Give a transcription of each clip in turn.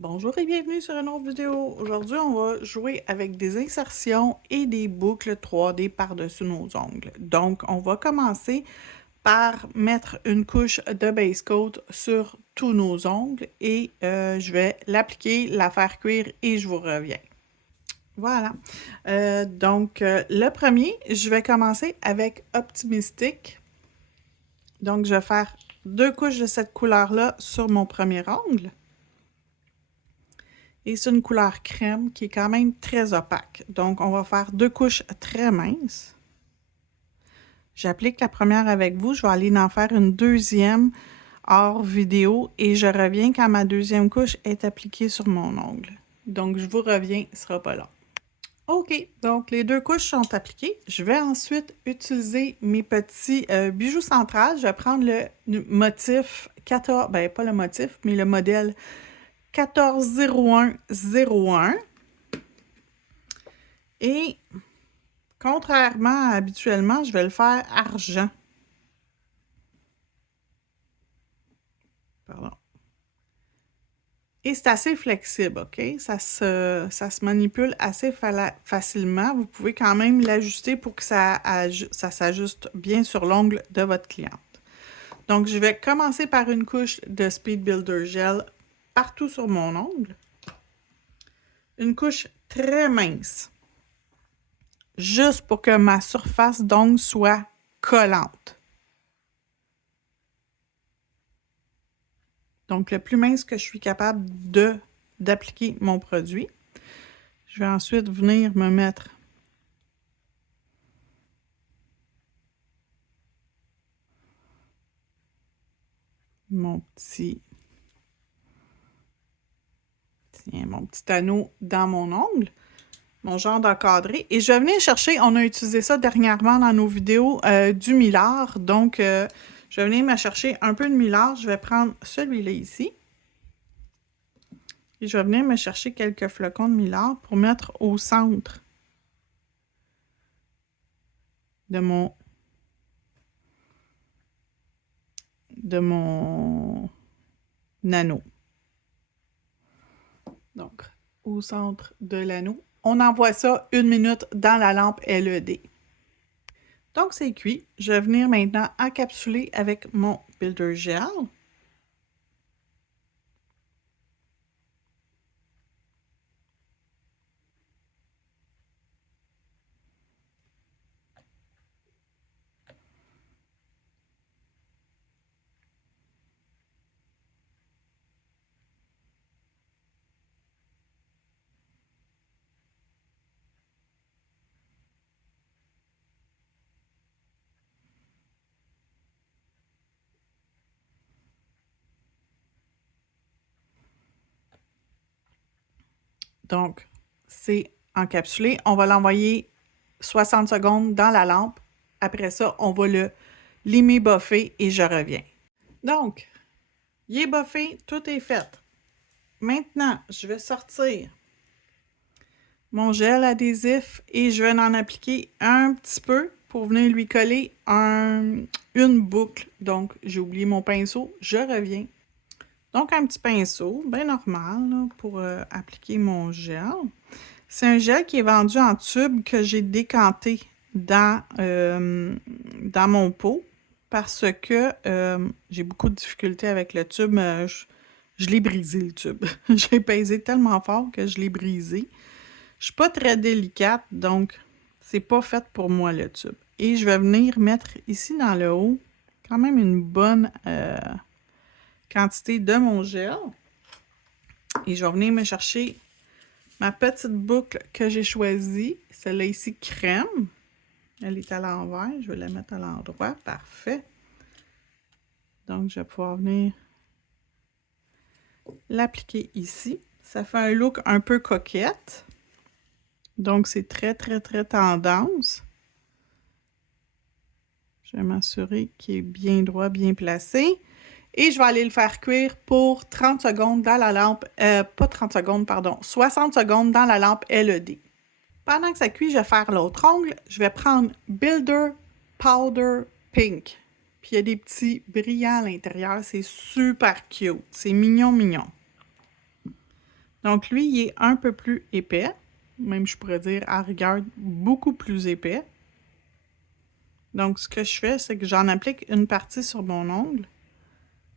Bonjour et bienvenue sur une autre vidéo. Aujourd'hui, on va jouer avec des insertions et des boucles 3D par-dessus nos ongles. Donc, on va commencer par mettre une couche de base coat sur tous nos ongles et je vais l'appliquer, la faire cuire et je vous reviens. Voilà. Le premier, je vais commencer avec Optimistic. Donc, je vais faire 2 couches de cette couleur-là sur mon premier ongle. Et c'est une couleur crème qui est quand même très opaque. Donc, on va faire 2 couches très minces. J'applique la première avec vous. Je vais aller en faire une deuxième hors vidéo et je reviens quand ma deuxième couche est appliquée sur mon ongle. Donc, je vous reviens, ce ne sera pas long. OK, donc les 2 couches sont appliquées. Je vais ensuite utiliser mes petits bijoux centrales. Je vais prendre le motif 14, ben pas le motif, mais le modèle 140101. Et contrairement à habituellement, je vais le faire argent. Pardon. Et c'est assez flexible, OK? Ça se manipule assez facilement. Vous pouvez quand même l'ajuster pour que ça s'ajuste bien sur l'ongle de votre cliente. Donc, je vais commencer par une couche de Speed Builder Gel partout sur mon ongle. Une couche très mince. Juste pour que ma surface d'ongle soit collante. Donc, le plus mince que je suis capable d'appliquer mon produit. Je vais ensuite venir me mettre mon petit anneau dans mon ongle, mon genre d'encadré. Et je vais venir chercher, on a utilisé ça dernièrement dans nos vidéos, du millard. Donc, je vais venir me chercher un peu de millard. Je vais prendre celui-là ici. Et je vais venir me chercher quelques flocons de millard pour mettre au centre de mon anneau. Donc, au centre de l'anneau. On envoie ça 1 minute dans la lampe LED. Donc, c'est cuit. Je vais venir maintenant encapsuler avec mon Builder Gel. Donc, c'est encapsulé. On va l'envoyer 60 secondes dans la lampe. Après ça, on va le limer buffer et je reviens. Donc, il est buffé, tout est fait. Maintenant, je vais sortir mon gel adhésif et je vais en appliquer un petit peu pour venir lui coller une boucle. Donc, j'ai oublié mon pinceau, je reviens. Donc, un petit pinceau, bien normal, là, pour appliquer mon gel. C'est un gel qui est vendu en tube que j'ai décanté dans mon pot parce que j'ai beaucoup de difficultés avec le tube. Je l'ai brisé, le tube. J'ai pesé tellement fort que je l'ai brisé. Je suis pas très délicate, donc c'est pas fait pour moi, le tube. Et je vais venir mettre ici dans le haut quand même une bonne quantité de mon gel. Et je vais venir me chercher ma petite boucle que j'ai choisie. Celle-là ici, crème. Elle est à l'envers. Je vais la mettre à l'endroit. Parfait. Donc, je vais pouvoir venir l'appliquer ici. Ça fait un look un peu coquette. Donc, c'est très, très, très tendance. Je vais m'assurer qu'il est bien droit, bien placé. Et je vais aller le faire cuire pour 30 secondes dans la lampe, pas 30 secondes, pardon, 60 secondes dans la lampe LED. Pendant que ça cuit, je vais faire l'autre ongle. Je vais prendre Builder Powder Pink. Puis il y a des petits brillants à l'intérieur. C'est super cute. C'est mignon, mignon. Donc, lui, il est un peu plus épais. Même, je pourrais dire, à rigueur, beaucoup plus épais. Donc, ce que je fais, c'est que j'en applique une partie sur mon ongle.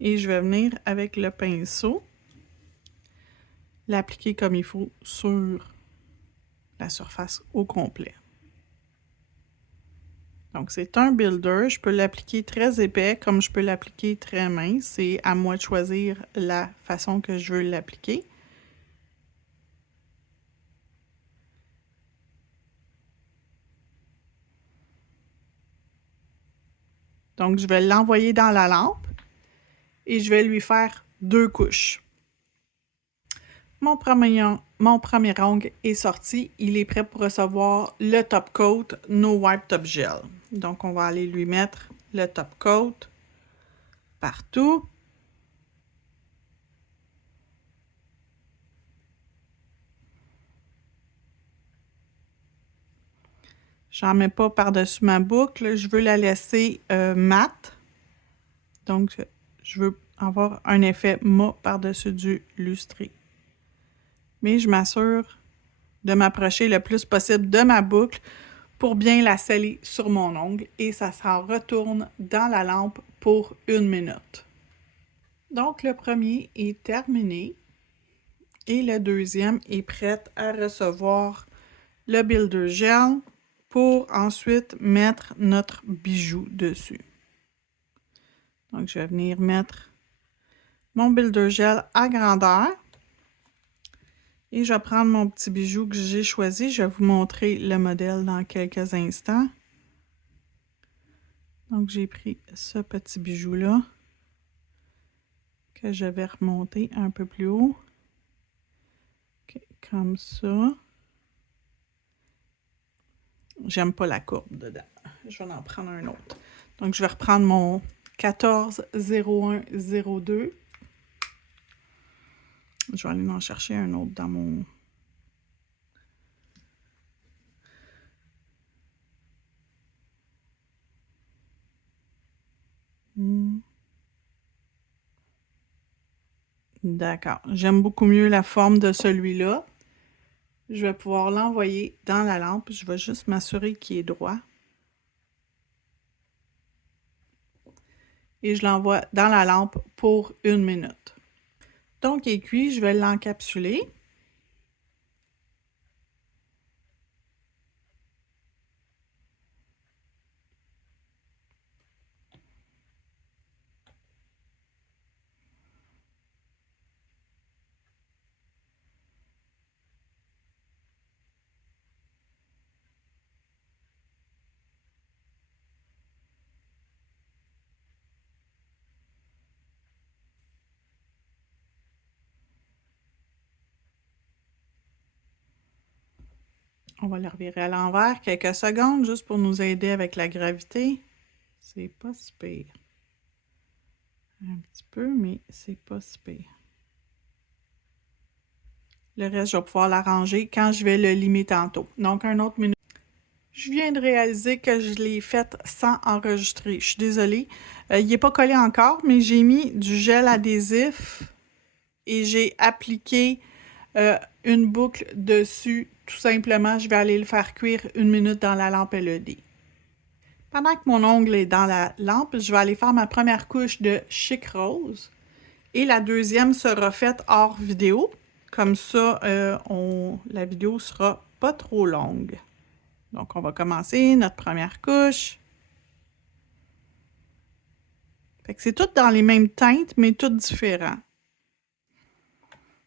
Et je vais venir avec le pinceau l'appliquer comme il faut sur la surface au complet. Donc, c'est un builder. Je peux l'appliquer très épais comme je peux l'appliquer très mince. C'est à moi de choisir la façon que je veux l'appliquer. Donc, je vais l'envoyer dans la lampe et je vais lui faire 2 couches. Mon premier ongle est sorti. Il est prêt pour recevoir le top coat No Wipe Top Gel. Donc, on va aller lui mettre le top coat partout. J'en mets pas par-dessus ma boucle. Je veux la laisser mate. Donc, je veux avoir un effet mat par-dessus du lustré. Mais je m'assure de m'approcher le plus possible de ma boucle pour bien la sceller sur mon ongle et ça s'en retourne dans la lampe pour 1 minute. Donc, le premier est terminé et le deuxième est prêt à recevoir le Builder Gel pour ensuite mettre notre bijou dessus. Donc, je vais venir mettre mon Builder Gel à grandeur et je vais prendre mon petit bijou que j'ai choisi. Je vais vous montrer le modèle dans quelques instants. Donc, j'ai pris ce petit bijou-là que je vais remonter un peu plus haut. Okay, comme ça. J'aime pas la courbe dedans. Je vais en prendre un autre. Donc, je vais reprendre mon 140102. Je vais aller en chercher un autre dans mon... D'accord. J'aime beaucoup mieux la forme de celui-là. Je vais pouvoir l'envoyer dans la lampe. Je vais juste m'assurer qu'il est droit. Et je l'envoie dans la lampe pour 1 minute. Donc, il est cuit. Je vais l'encapsuler. On va le revirer à l'envers quelques secondes juste pour nous aider avec la gravité. C'est pas si pire. Un petit peu, mais c'est pas si pire. Le reste, je vais pouvoir l'arranger quand je vais le limer tantôt. Donc, un autre minute. Je viens de réaliser que je l'ai fait sans enregistrer. Je suis désolée. Il n'est pas collé encore, mais j'ai mis du gel adhésif et j'ai appliqué une boucle dessus. Tout simplement, je vais aller le faire cuire 1 minute dans la lampe LED. Pendant que mon ongle est dans la lampe, je vais aller faire ma première couche de Chic Rose. Et la deuxième sera faite hors vidéo. Comme ça, la vidéo sera pas trop longue. Donc, on va commencer notre première couche. Fait que c'est tout dans les mêmes teintes, mais tout différent.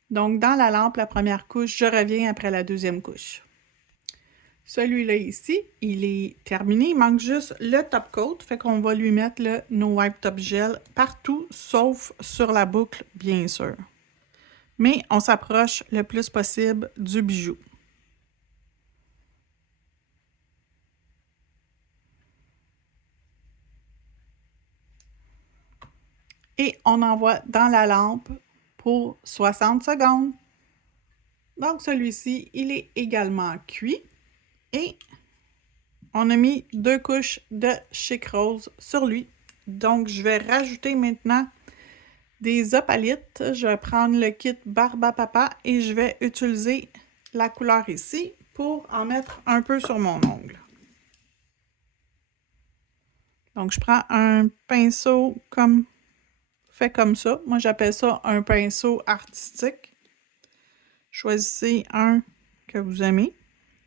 Donc, dans la lampe, la première couche, je reviens après la deuxième couche. Celui-là ici, il est terminé. Il manque juste le top coat. Fait qu'on va lui mettre le No Wipe Top Gel partout, sauf sur la boucle, bien sûr. Mais on s'approche le plus possible du bijou. Et on envoie dans la lampe pour 60 secondes. Donc, celui-ci, il est également cuit. Et on a mis 2 couches de Chic Rose sur lui. Donc, je vais rajouter maintenant des opalites. Je vais prendre le kit Barbe à Papa et je vais utiliser la couleur ici pour en mettre un peu sur mon ongle. Donc, je prends un pinceau fait comme ça. Moi, j'appelle ça un pinceau artistique. Choisissez un que vous aimez.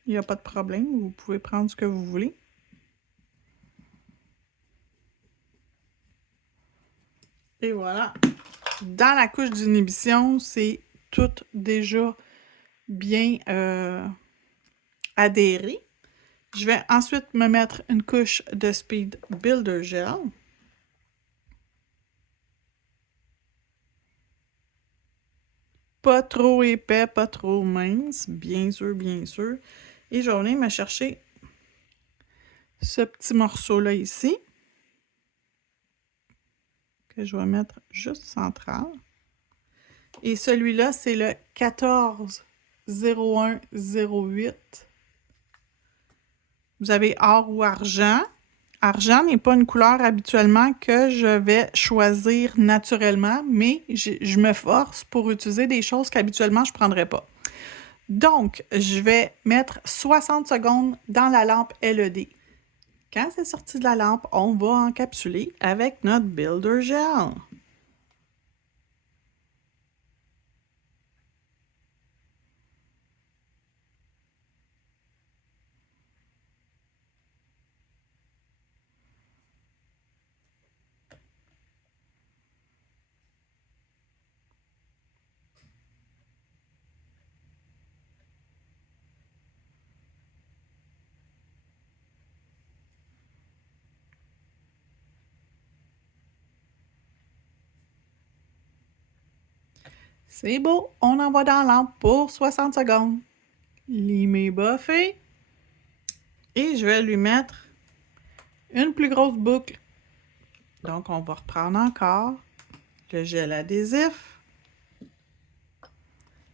Il n'y a pas de problème. Vous pouvez prendre ce que vous voulez. Et voilà. Dans la couche d'inhibition, c'est tout déjà bien adhéré. Je vais ensuite me mettre une couche de Speed Builder Gel. Pas trop épais, pas trop mince, bien sûr, bien sûr. Et je vais venir me chercher ce petit morceau-là ici, que je vais mettre juste central. Et celui-là, c'est le 140108. Vous avez or ou argent. Argent n'est pas une couleur habituellement que je vais choisir naturellement, mais je me force pour utiliser des choses qu'habituellement je ne prendrais pas. Donc, je vais mettre 60 secondes dans la lampe LED. Quand c'est sorti de la lampe, on va encapsuler avec notre Builder Gel. C'est beau, on envoie dans la lampe pour 60 secondes. Limer buffé. Et je vais lui mettre une plus grosse boucle. Donc, on va reprendre encore le gel adhésif.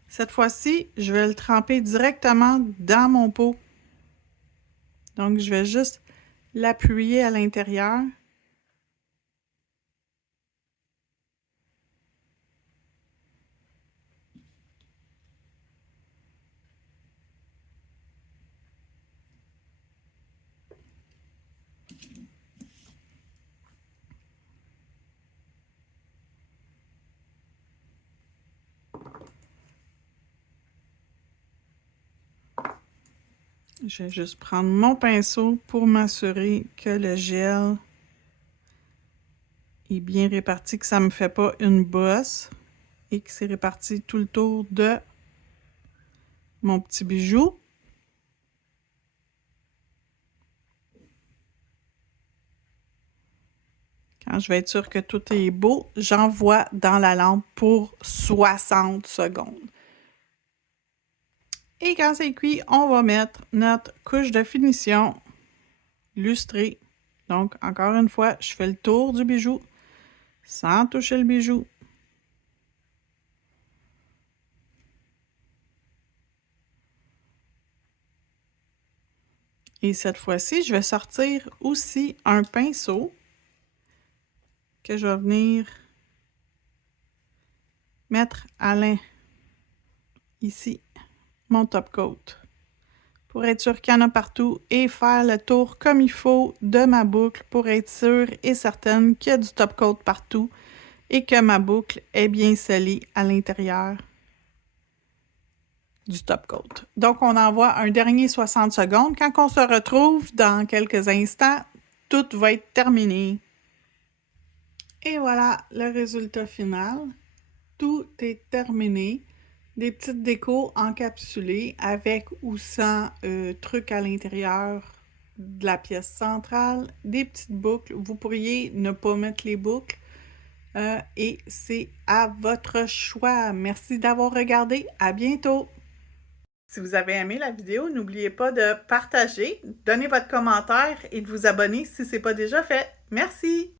Cette fois-ci, je vais le tremper directement dans mon pot. Donc, je vais juste l'appuyer à l'intérieur. Je vais juste prendre mon pinceau pour m'assurer que le gel est bien réparti, que ça ne me fait pas une bosse et que c'est réparti tout le tour de mon petit bijou. Quand je vais être sûre que tout est beau, j'envoie dans la lampe pour 60 secondes. Et quand c'est cuit, on va mettre notre couche de finition lustrée. Donc, encore une fois, je fais le tour du bijou sans toucher le bijou. Et cette fois-ci, je vais sortir aussi un pinceau que je vais venir mettre à ici, mon top coat, pour être sûr qu'il y en a partout et faire le tour comme il faut de ma boucle pour être sûre et certaine qu'il y a du top coat partout et que ma boucle est bien scellée à l'intérieur du top coat. Donc, on envoie un dernier 60 secondes. Quand on se retrouve dans quelques instants, tout va être terminé. Et voilà le résultat final. Tout est terminé. Des petites décos encapsulées avec ou sans trucs à l'intérieur de la pièce centrale. Des petites boucles. Vous pourriez ne pas mettre les boucles. Et c'est à votre choix. Merci d'avoir regardé. À bientôt. Si vous avez aimé la vidéo, n'oubliez pas de partager, donner votre commentaire et de vous abonner si ce n'est pas déjà fait. Merci!